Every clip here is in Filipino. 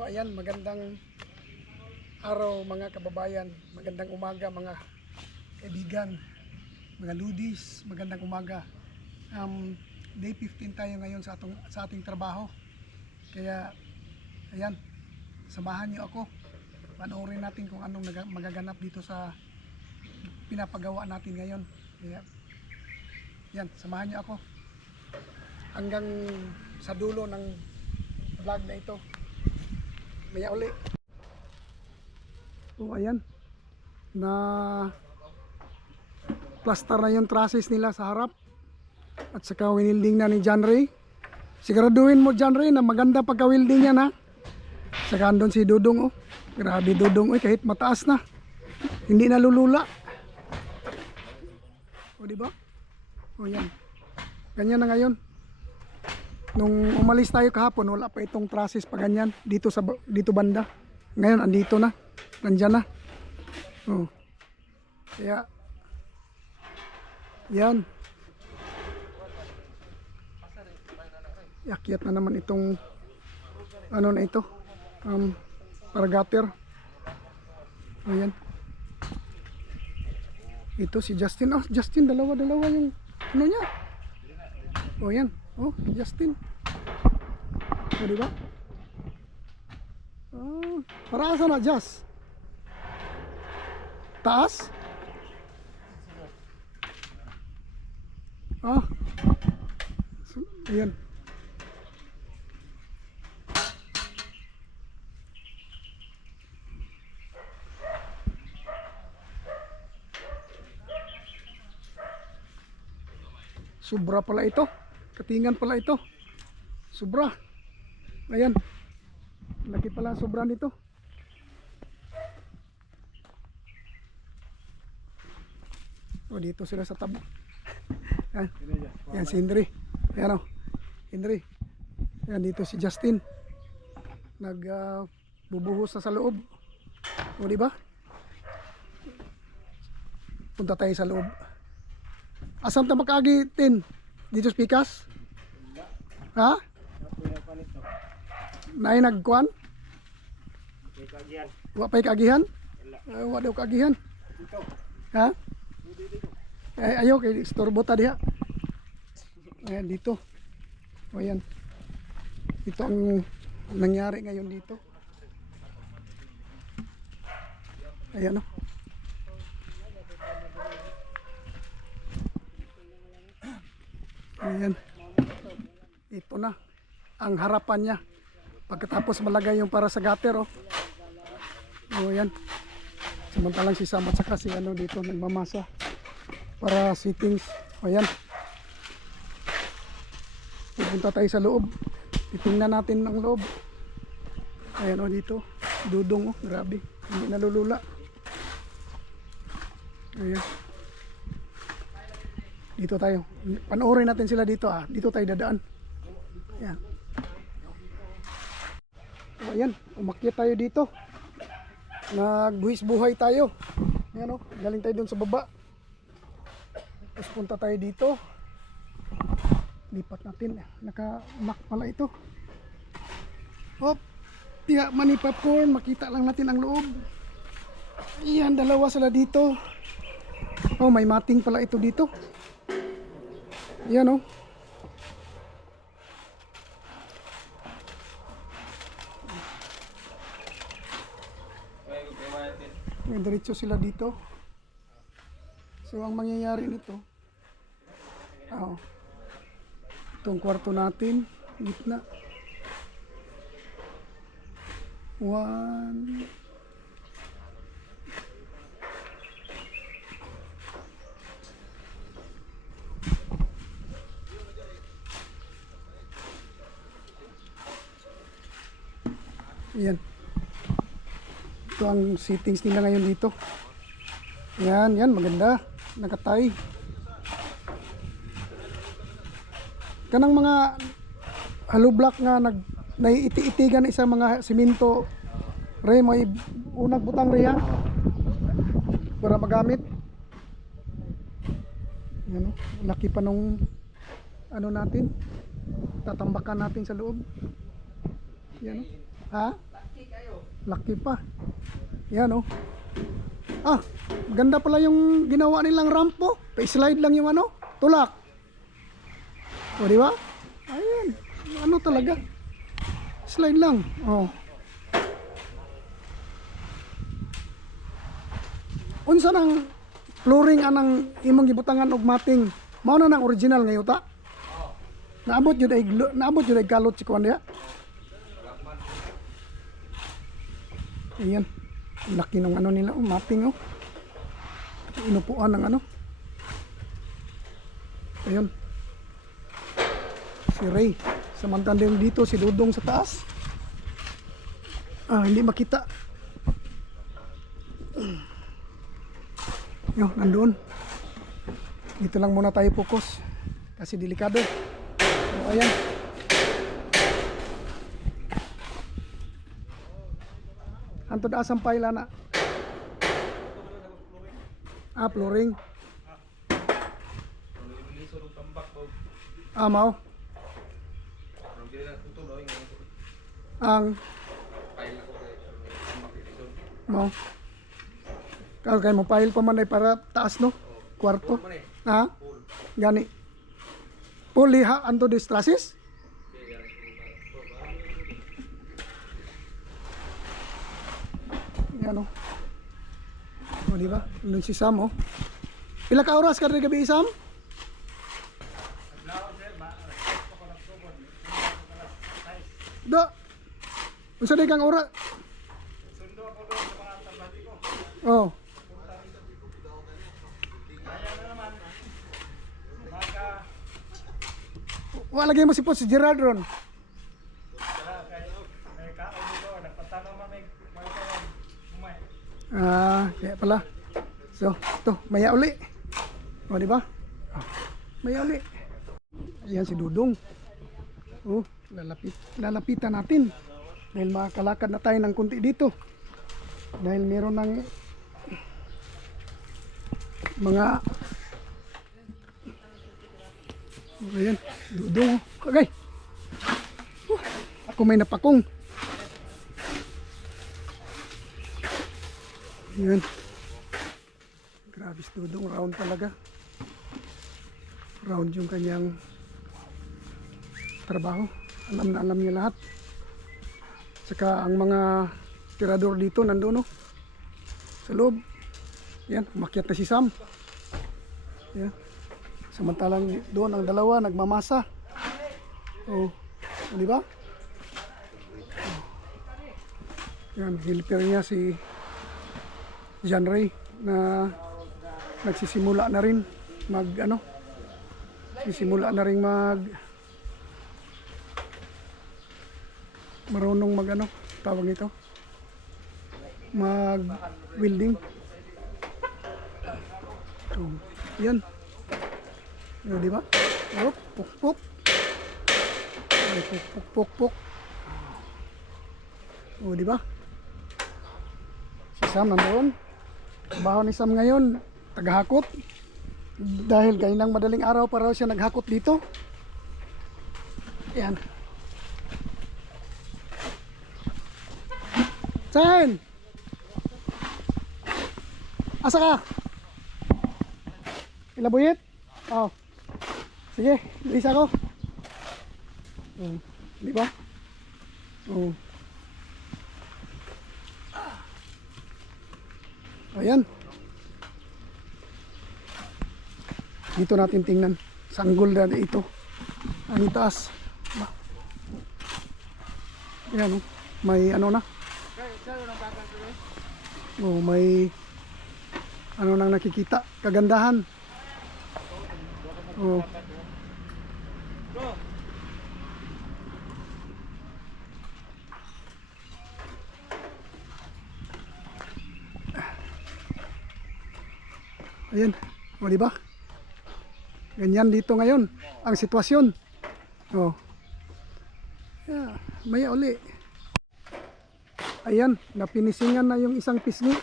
So ayan, magandang araw mga kababayan, magandang umaga mga kaibigan, mga ludis, magandang umaga. Day 15 tayo ngayon sa ating trabaho. Kaya ayan, samahan niyo ako. Panoorin natin kung anong magaganap dito sa pinapagawa natin ngayon. Kaya yan, samahan niyo ako hanggang sa dulo ng vlog na ito. Maya uli. So ayan, na plaster na yung trusses nila sa harap at saka winilding na ni John Ray. Siguraduhin mo John Ray na maganda pagka-wielding yan, ha. Saka andun si Dudong, oh. Grabe Dudong, oh, kahit mataas na hindi nalulula. O diba? O yan, ganyan na ngayon. Nung umalis tayo kahapon, wala pa itong trusses pa ganyan dito banda. Ngayon andito na, nandyan na. Oh. Kaya yan, iakyat na naman itong ano na ito, paragater. Ayan, ito si Justin. Oh, Justin, dalawa yung ano niya. Oh yan, oh Justin. O diba? Oh, para saan na Just? Taas? Ah, so, ayan. Sobra pala ito. Katingan pala ito. Sobra. Ayan. Laki pala sobra nito. O dito sila sa tabo. Yan. Yan si Henry. Ayan o. Henry. Ayan dito si Justin. Bubuhos na sa loob. O diba? Punta tayo sa loob. Asam ta makagitin? Dito sa pikas? Ha? Naay nagkuan? Wa pay kagihan? Wa daw kagihan. Ha? Ayaw kay istorbo ta diha. Ayan dito. O ayan. Ito ang nangyari ngayon dito. Ayan o. Ayan. Ito na ang harapan niya pagkatapos malagay yung para sa gutter, oh. O yan. Samantalang si Sam at saka si ano dito nagmamasa para fittings. O yan. Pupunta tayo sa loob. Titingnan natin ang loob. Ayan, oh, dito. Dudong, oh. Grabe. Hindi nalulula. Ayan. Dito tayo. Panoorin natin sila dito, ah. Dito tayo dadaan. Ayan. O ayan, umakyat tayo dito. Nagbuhis buhay tayo. Ayan o, galing tayo dun sa baba. Tapos punta tayo dito. Lipat natin. Naka-lock pala ito. Hop. Tiya, mani popcorn. Makita lang natin ang loob. Ayan, dalawa sila dito. Oh, may mating pala ito dito. Ayan o. May diretso sila dito. So ang mangyayari nito, itong kwarto natin, gitna. 1 Ayan. Ito ang settings nila ngayon dito. Yan, yan, maganda. Nakatay. Kanang mga hollow block nga naiiti-itigan isa mga simento. Re, may unag butang riya para magamit. Yan, laki pa nung ano natin. Tatambakan natin sa loob. Yan, ha? Laki pa. Yan oh. Ah, ganda pala yung ginawa nilang ramp po. Pa-slide lang yung ano, tulak. O di ba? Ayan. Ano talaga? Slide lang. Oh. Unsa nang flooring anang imong gibutangan og mating? Mao na nang original ngayon ta? Naabot jud ay kalot si kuan diha. Ayan. Laki ng ano nila, oh, mating oh. Inupuan ng ano. Ayun. Si Ray. Samantalang dito si Dudong sa taas. Ah, hindi makita. Yo, nandoon. Dito lang muna tayo focus kasi delikado. So, ayan. Antod asam paila na. Ah, flooring. Ah, mau. Ang mau. Kalau kayo mo pahil pa man ay para taas no? Kwarto. Ha? Gani. Puli ha anto di strasis? Yan o. O diba? Nung si Sam o. Pila ka oras ka rin gabi Sam? Do. Unsa day kang oras? Sundo ako do sa mga tambali ko. Oh. Wala lagi mo si po si Gerald ron. Ah, kaya pala. So, to, maya uli. O, di ba? Oh, maya uli. Ayan si Dudong. Oh, lalapitan natin. Dahil makakalakad na tayo ng kunti dito. Dahil meron ng mga ayan, Dudong. Okay. Ako may napakong. Ayan. Grabe si Dudong. Round talaga. Round yung kanyang trabaho. Alam na alam niya lahat. Saka ang mga tirador dito nandoon no? Sa loob. Yan, umakyat na si Sam. Yan. Samantalang doon ang dalawa nagmamasa. Oh, di ba? Yan, helper niya si John Ray na nagsisimula na rin marunong tawag nito, mag welding. So, yan. Yan, di ba? Oh, puk puk. Ay, puk puk puk puk. Oh, di ba? Si Sam nandoon. Trabaho ni Sam ngayon, taghakot. Dahil kaninang madaling araw pa raw siya naghakot dito. Yan. Sen! Asa ka? Ilabuyit? Oh. Sige, bilis ako. Oh, di ba? Oh. Ayan. Dito natin tingnan. Sanggol na ito. Ang taas. Ayan oh. May ano na. Oh, may ano nang nakikita, kagandahan. Oh. Ayan, o diba? Ganyan dito ngayon ang sitwasyon. Oh. Yeah, maya uli. Ayan, napinisingan na yung isang pisngi.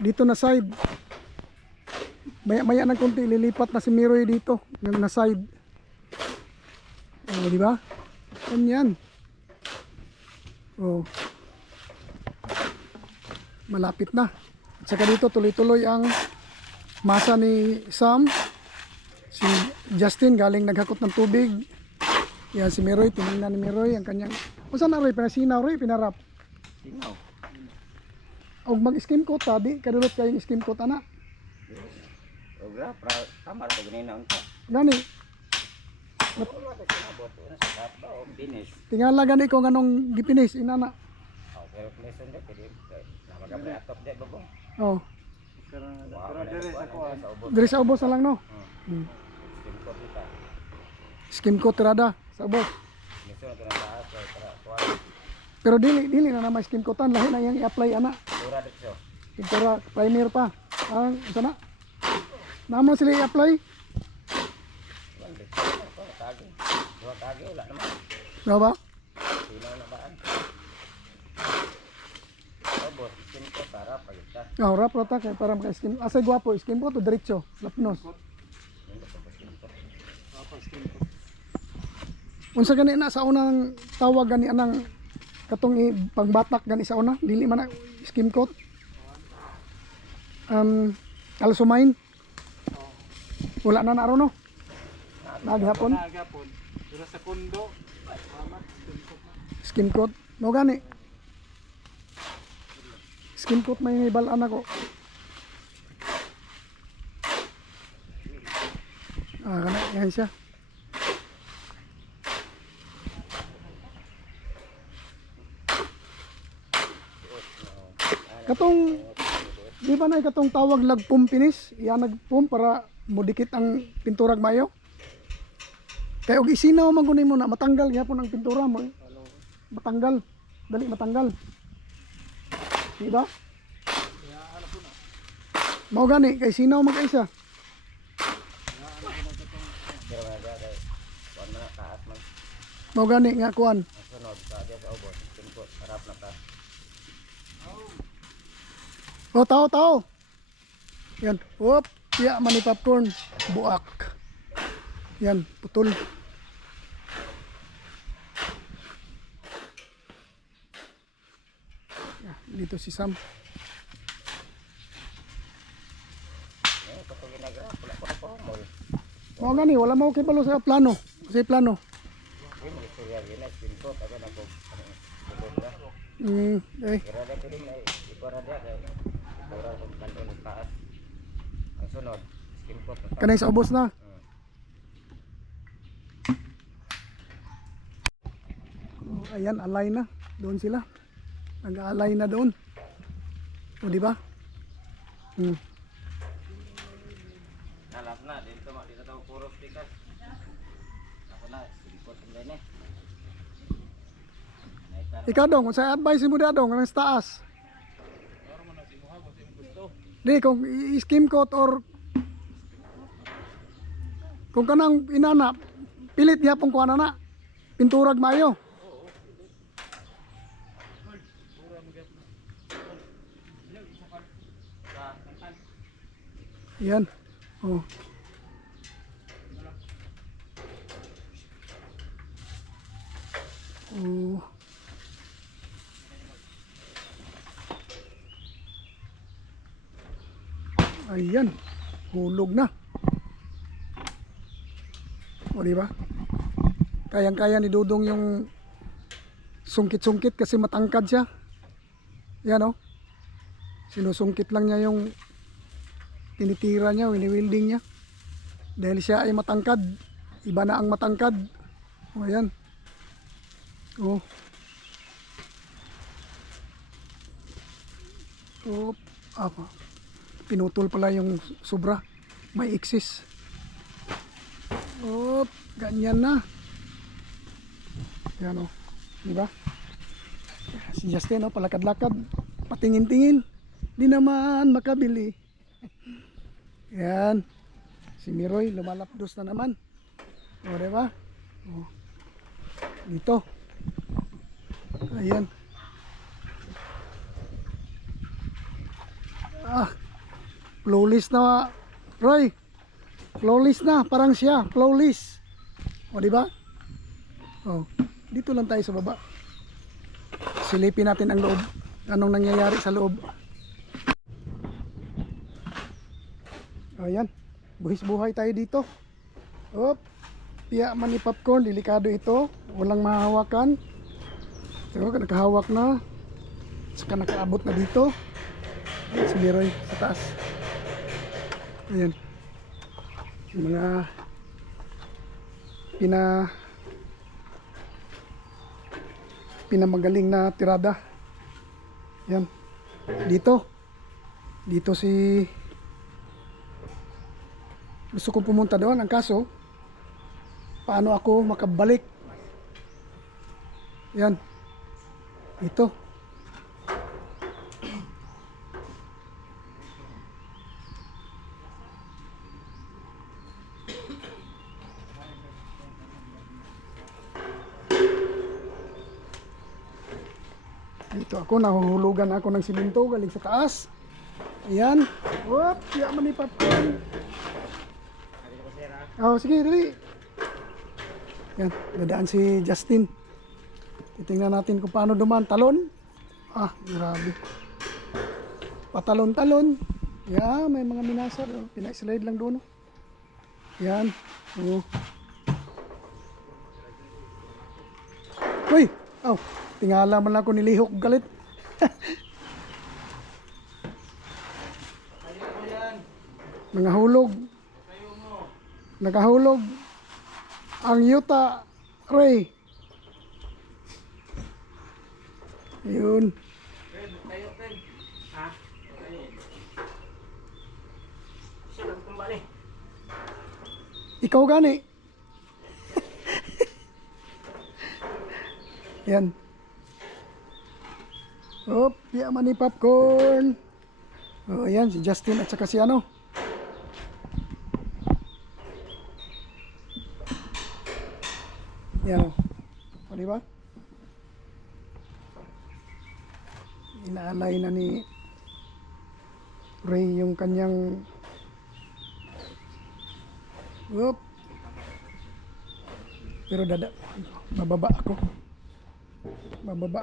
Dito na side. Maya ng konti lilipat na si Miroy dito na side. Oh, di ba? Ganyan. Oh. malapit na. At saka dito tuloy-tuloy ang masa ni Sam. Si Justin galing naghakot ng tubig. Yan si Miroy, tinignan ni Miroy ang kanyang... Kung saan na Roy? Pinasinaw Roy, pinarap. Sinaw. Og mag-skim coat di kadulot kayong skim coat ana. Ogra, tama ito ganina unta. Gani. Wala ka sinabot. Una sa kapa o finish. Tingala gani ko nganong gipinis inana. Pero lesson din, pwede. Namagabay atop din, babong. Oh, Pero dire sa kuwan. diri sa ubos na lang no. Skim coat kita. Skim coat rada sa ubos. Lesson ito na taas. Para tuwan. Pero dili na may skim coatan lahi na yang i-apply ana. Tura dito. Pintura primer pa. Ang sana. Namo sila i-apply. Kagi. Dua kagi, wala naman. Diba ba? Sino na baan? Obos, skim coat, para pagita. Oh, rap rata kay para maka-skim. Asay gwapo, skim coat o diretso, lapnos. Hindi ko pa skim coat. Unsa gani na sa unang tawag gani anang katong pangbatak gani sa una, dili man na skim coat. Alsumain. Wala na naroon no. Naghapon. Nagapon. Pero sa kundo, tama, Skim coat. Mo gani. Skim coat may balaan ako. Kana yan siya. Katong di ba na katong tawag lagpum finish, iya nagpum para modikit ang pinturag mayo. Kaya og isinaw man kunin mo na matanggal gyapon ang pintura mo. Matanggal, dali matanggal. Di ba? Mao gani kay sinaw mag-isa. Pero nga kay kuwan man taas man. Mao gani nga kuan. Ang sunod sa dia sa obos, skim coat, harap na ta. O tao. Yan. Hop, ya mani popcorn, buak. Yan, putol. Yan, dito si Sam. Eh, kapag ginagawa, wala ko na po mall. Mao gani wala mo kay balo sa plano. Kasi plano. Hindi mo istorya gina, skim coat, ako na po. Subod na. Eh, Pero ada ko din na ikora dia kay ikora kung kanton ng taas. Ang sunod, skim coat. kanay sa ubos na. Oh, ayan, alay na. Doon sila. Nag-alay na doon. O, di ba? Nalap na, dito tayo puro stickers. Ako na, skim coat din eh. Ikaw dong, kung sa advice mo dong, kanang sa taas. Di, kung i-skim coat or kung kanang inana, pilit yapong kuha na. Pinturag mayo. Yan. Oh. Oh. Ayan. Hulog na. O di ba? Kayang-kaya ni Dudong yung sungkit-sungkit kasi matangkad siya. Yan o. Sinusungkit lang niya yung tinitira niya, wini-wielding niya. Dahil siya ay matangkad. Iba na ang matangkad. O yan. O. O. Apa. Pinutol pala yung sobra. May excess. O. Ganyan na. Yan o. Diba? Si Justin o, palakad-lakad. Patingin-tingin. Di naman makabili. Yan. Si Miroy lumalapdos na naman. O, diba? O. Dito. Ayan. Ah. Flawless na, Roy. Flawless na, parang siya, flawless. O, diba? O, dito lang tayo sa baba. Silipin natin ang loob. Anong nangyayari sa loob? Ayan, buhis buhay tayo dito. Op, piya man ni popcorn, delikado ito. Walang mahawakan. So, nakahawak na. Saka nakaabot na dito. Ayan, si Leroy sa taas. Ayan. Yung mga pinamagaling na tirada. Ayan. Dito si gusto ko pumunta doon. Ang kaso, paano ako makabalik? Yan. Ito. Dito ako, nahuhulugan ako ng simento galing sa taas. Ayan. Whoop, yaman ni popcorn. Oh, sige, dali. Yan, dadaan si Justin. Titingnan natin kung paano dumaan. Talon. Ah, grabe. Patalon-talon. Yeah, may mga minasar. Oh. Pina-slide lang doon. Oh. Yan. Oh. Uy! Oh, tingala man ako nilihok galit. Mga hulog. Nakahulog ang Yuta Ray. Yun. Ikaw gani. Yan. Oh, piyaman ni popcorn. Oh, yan si Justin at saka si ano. Yan. O, diba? Inaalay na ni Ray yung kanyang whoop. Pero bababa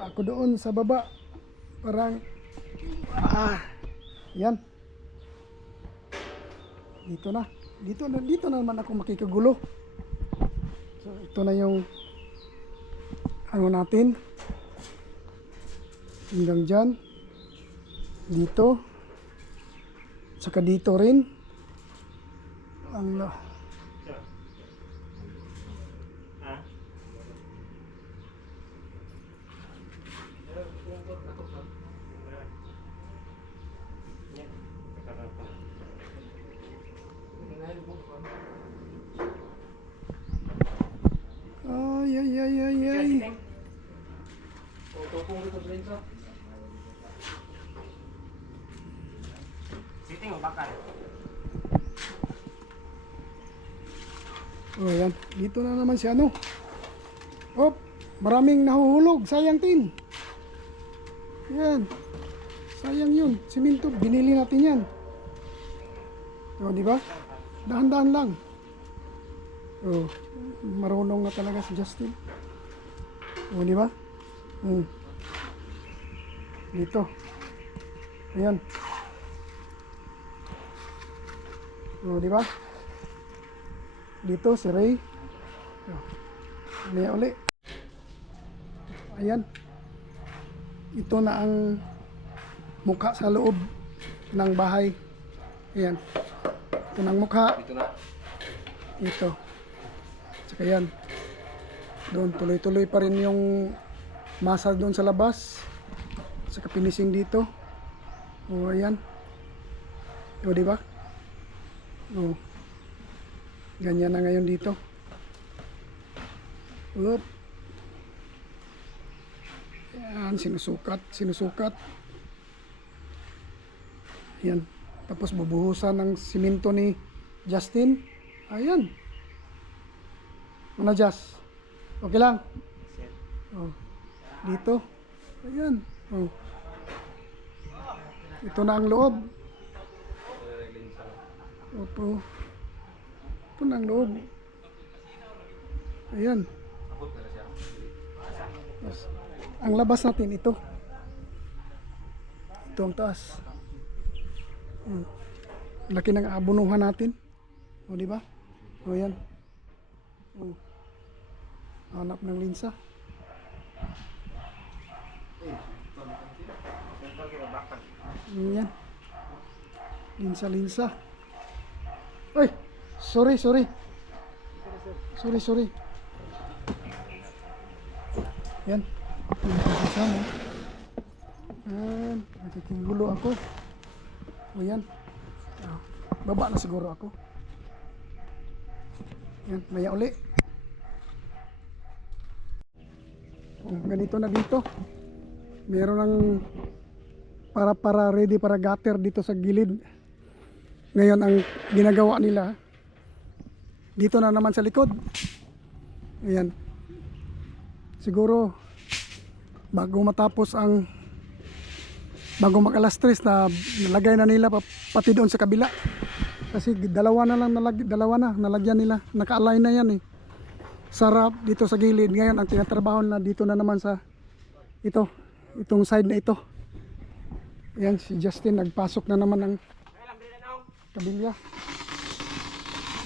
ako doon sa baba. Parang yan. Dito na naman ako makikagulo. So ito na yung ano natin. Hanggang dyan. Dito. Saka dito rin. Ang ay. Siting o bakal? Oh, yan. Dito na naman si ano. Oh, maraming nahuhulog. Sayang tin. Yan. Sayang yun. Simento. Binili natin yan. Oh, di ba? Dahan-dahan lang. Oh, marunong na talaga si Justin. Oh, di ba? Dito. Ayan. Oh, di ba? Dito si Ray. Uli. Ayan. Ito na ang mukha sa loob ng bahay. Ayan. Ito na ang mukha. Dito na. Ito. Tsaka yan. Doon tuloy-tuloy pa rin yung masa doon sa labas. Saka finishing dito. O ayan. O diba? O. Ganyan na ngayon dito. Oop. Yan, sinusukat. Yan. Tapos bubuhusan ng simento ni Justin. Ayan. Ano, Just? Okay lang? Oh. Dito. Ayan. Oh. Ito na ang loob. Opo. Ito na ang loob. Ayan. Ang labas natin ito. Ito ang taas. Laki ng abunuhan natin. O, di ba? O, yan. O. Hanap ng linsa. Yan. Linsa. Ay! Sorry. Sorry. Yan. Linsa mo. Yan. Nakikigulo ako. O, yan. Baba na siguro ako. Yan. Maya uli. Ganito na dito. Meron ng para ready para gutter dito sa gilid. Ngayon ang ginagawa nila dito na naman sa likod. Ayan. Siguro bago mag alas 3 na nalagay na nila pati doon sa kabila. Kasi dalawa na nalagyan nila. Naka-align na yan eh. Sarap dito sa gilid. Ngayon ang tinatrabaho na dito na naman sa itong side na ito. Ayan, si Justin nagpasok na naman ng kabilya.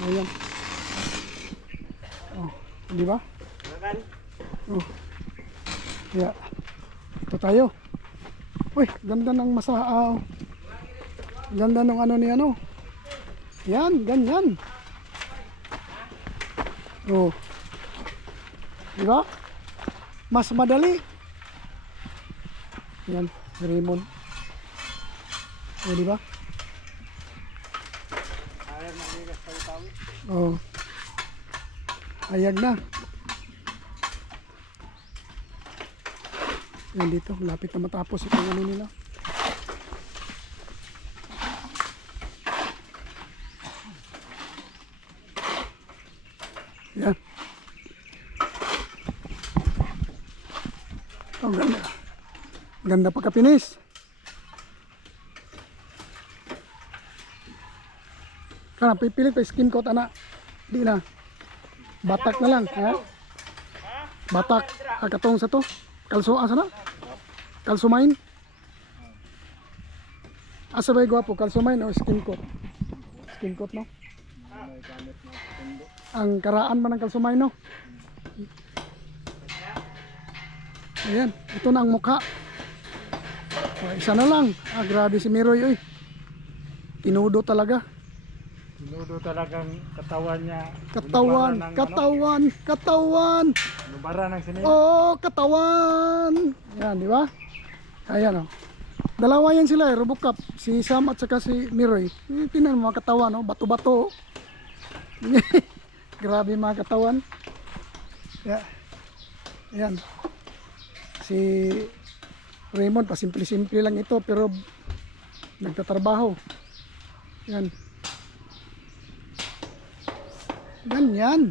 Ayan. Oh, di ba? Oh. Yeah. Ito tayo. Uy, ganda ng masaa. Ganda ng ano ni ano. Yan, ganyan. Oh. Di ba? Mas madali. Yan, Raymond. Oh, di ba? Oh. Ayag na. Yan dito, lapit na matapos itong ano nila. Yan. Oh, ganda. Ganda pagkapinis. Kana pipilit pa skin coat ana. Di na. Batak na lang, ha? Batak katong sa to. Kalso asa na? Kalsumain. Asa ba gwapo kalsumain o skin coat? Skin coat no. Ang karaan man ng kalsumain no. Ayan, ito na ang mukha. Isa na lang. Grabe si Miroy oy. Tinudo talaga. Tinudo talagang katawan niya. Katawan. Nubara ng sinila. Oh, katawan. Yan, di ba? Ayan oh. Dalawa yan sila eh, Robocop. Si Sam at saka si Miroy. Tingnan mo mga katawan, no? Bato-bato. Grabe mga katawan. Yeah. Ayan. Si Raymond, pasimple-simple lang ito pero nagtatrabaho. Yan. Ganyan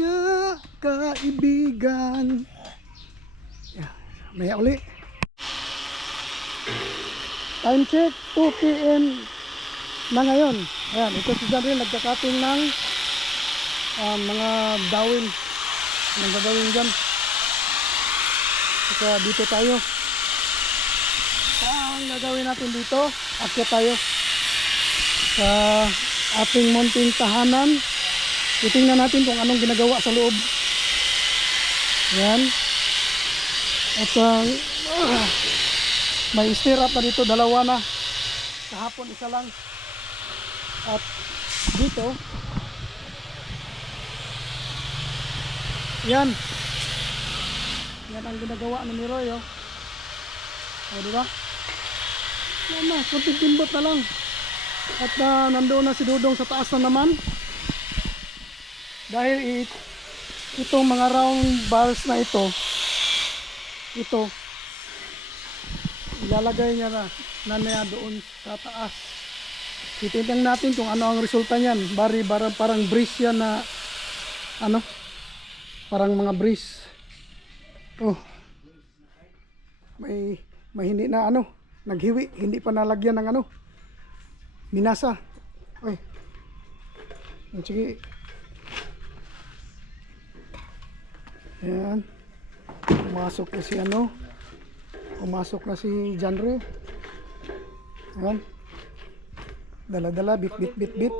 nga kaibigan. Yeah. Maya uli. Time check 2 PM na ngayon. Ayan, ito si John rin nagkakating ng mga dawin. Anong gagawin dyan? Saka dito tayo. Ang gagawin natin dito, akyat tayo sa ating munting tahanan. Titingnan natin kung anong ginagawa sa loob. Yan. At may stair up na dito, dalawa na. Kahapon isa lang. At dito, yan. Yan ang ginagawa ni Miroy, oh. O, diba? Yan na, kunting timbot na lang. At nandoon na si Dudong sa taas na naman. Dahil itong mga round bars na ito, ilalagay niya na doon sa taas. Titingnan natin kung ano ang resulta niyan. Parang breeze yan na, ano, parang mga breeze. Oh, may hindi na ano, naghiwi, hindi pa nalagyan ng ano, minasa. Oy, sige. Yan, pumasok na si ano, pumasok na si Janre. Yan, Dala-dala, bit. Bit.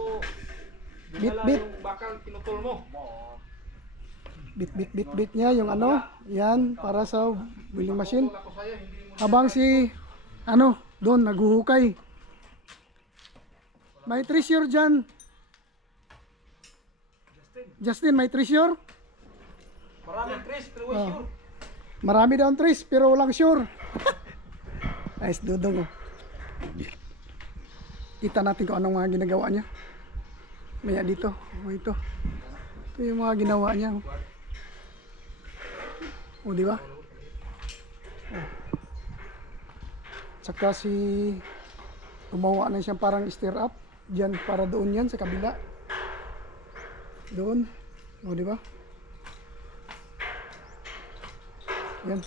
Bakal pinutol mo. Bit niya yung ano, yan para sa milling machine. Habang si doon naghuhukay. May treasure dyan. Justin, may treasure? Maraming Chris, pero Oh. Marami daw ang trees pero walang sure. Ayos Dudong oh. Kita natin kung anong mga ginagawa niya. Maya dito, ito. Ito yung mga ginawa niya. O, di ba? Oh. Tsaka si gumawa na siyang parang stir up diyan para doon yan sa kabila. Doon. O, di ba? Yan.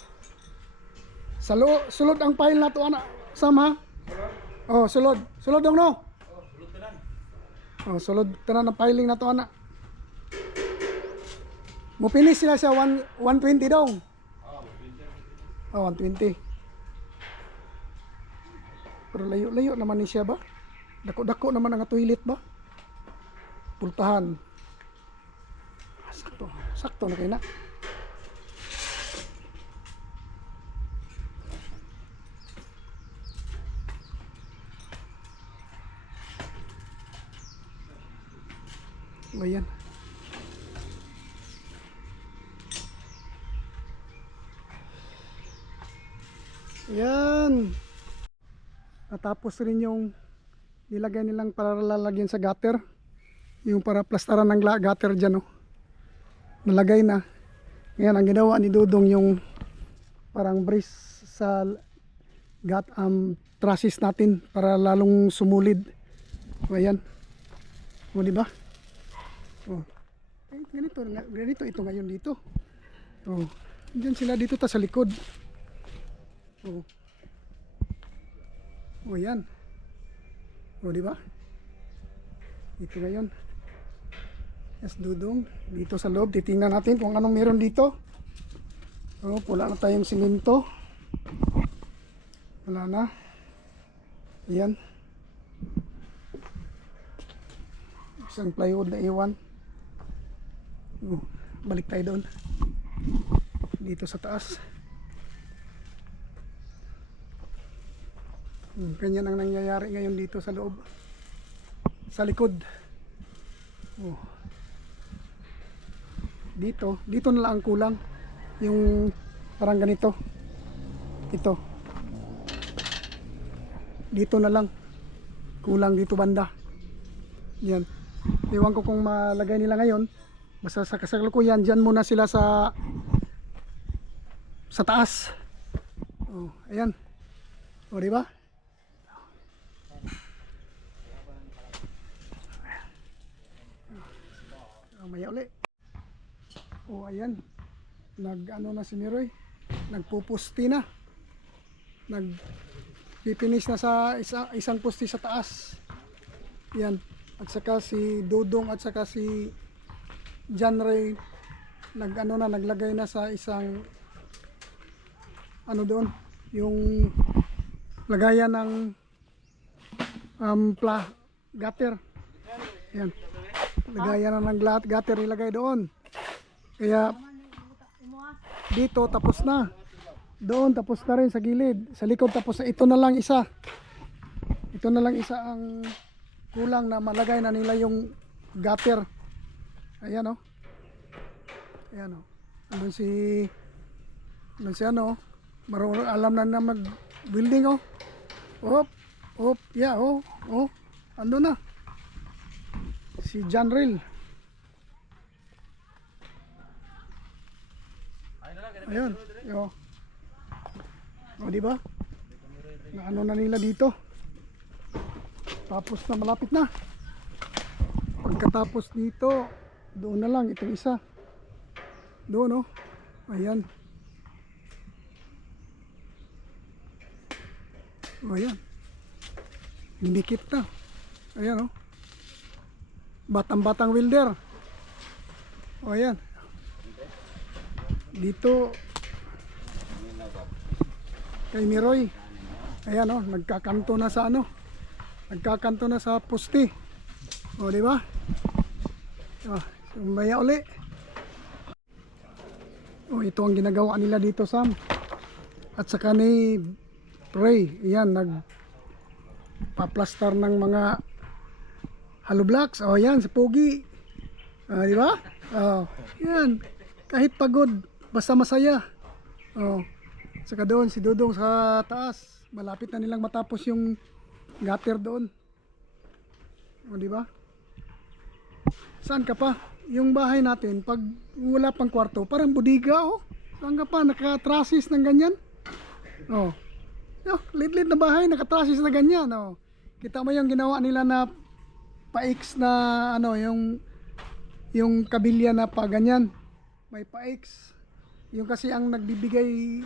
Sulod ang pile na to ana. Sama. Oh, sulod. Sulod dong no. Oh, sulod tanan ang piling na to ana. Mo finish sila sa 120 dong. Oh, 120. Pero layo naman ni siya ba? Dako naman ang toilet ba? Pultahan. Sakto na kay na. Ayan. Ayan. Natapos rin yung nilagay nilang para lalagyan sa gutter. Yung para plastaran ng gutter dyan. Oh. Nalagay na. Ngayon ang ginawa ni Dudong yung parang brace sa trusses natin para lalong sumulid. Ayan. O diba? Oh. Ganito ito ngayon dito. Oh. Diyan sila dito ta sa likod. Oh. Oh, yan. Oh, di ba? Ito ngayon. Yes, Dudong. Dito sa loob, titingnan natin kung anong meron dito. Oh, wala na tayong simento. Wala na. Ayan. Isang plywood na iwan. Balik tayo doon dito sa taas. Ganyan ang nangyayari ngayon dito sa loob, sa likod. Dito na lang ang kulang, yung parang ganito. Ito dito na lang kulang, dito banda. Yan, iwan ko kung malagay nila ngayon. Basta sa kasalukuyan dyan muna sila sa taas. Oh, ayan. O, diba? Maya uli. O, ayan. Na si Miroy. Nagpupusti na. Nagpipinish na sa isang pusti sa taas. Yan. At saka si Dudong at saka si John Ray naglagay na sa isang doon yung lagayan ng gutter. Yan. Lagayan na ng gutter nilagay doon. Kaya dito tapos na. Doon tapos na rin sa gilid. Sa likod tapos na. Ito na lang isa. Ito na lang isa ang kulang na malagay na nila yung gutter. Ayan o. Ayan o. Andun si marunong alam na mag-building o. Yeah o. Andun na. Si John Rill. Ayan. O diba? Na na nila dito. Tapos na, malapit na. Pagkatapos dito, doon na lang itong isa. Doon ayan. Ayan. Dinikit na. Ayan Batang-batang welder. Ayan. Dito kay Miroy. Ayan nagkakanto na sa Nagkakanto na sa poste. O, di ba? O, sumaya uli. O, ito ang ginagawa nila dito, Sam. At saka ni Ray, yan, nagpa-plaster ng mga hollow blocks. O, yan, si Pogi. O, di ba? O, yan. Kahit pagod, basta masaya. O, saka doon, si Dudong sa taas. Malapit na nilang matapos yung gutter doon. O, di ba? Saan ka pa? Yung bahay natin, pag wala pang kwarto, parang bodega, oh. Saan ka pa? Naka-trusses ng ganyan. Oh. Yo, lit-lit na bahay, naka-trusses na ganyan, oh. Kita mo yung ginawa nila na pa-X na ano, yung kabilya na pa ganyan. May pa-X. Yung kasi ang nagbibigay,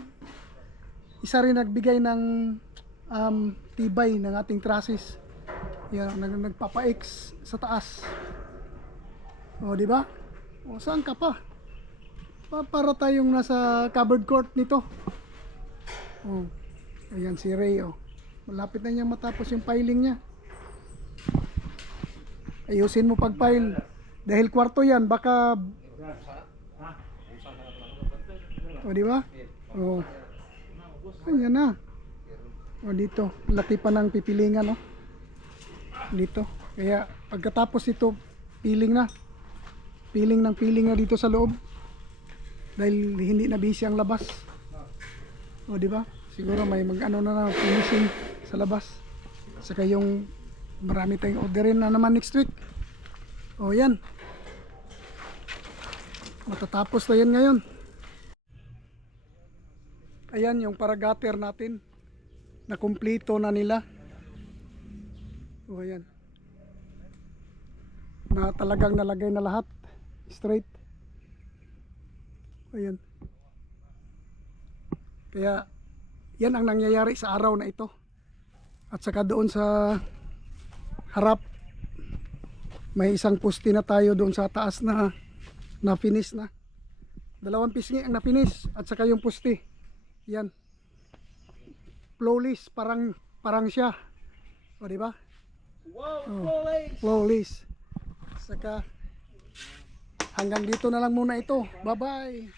isa rin nagbigay ng tibay ng ating trusses. Yan, nagpapa-X sa taas. O, di ba? O, saan ka pa? Para tayong nasa covered court nito. O, ayan si Ray, o. Malapit na niya matapos yung piling niya. Ayusin mo pag-pile. Dahil kwarto yan, baka... O, di ba? O, ayan na. O, dito. Laki pa ng pipilingan, o. Dito. Kaya, pagkatapos ito, piling na. Piling ng piling na dito sa loob. Dahil hindi na busy ang labas. O, di ba? Siguro may mag-ano na finishing sa labas. Saka yung marami tayong orderin na naman next week. O, yan. Matatapos na yan ngayon. Ayan yung paragater natin. Nakumpleto na nila. O, ayan. Na talagang nalagay na lahat. Straight. Ayan. Kaya yan ang nangyayari sa araw na ito. At saka doon sa harap may isang poste na tayo doon sa taas na finish na. 2 pisngi ang na-finish at saka yung poste. Yan. Flawless parang siya. O, di ba? Wow, Flawless. Saka hanggang dito na lang muna ito. Bye-bye.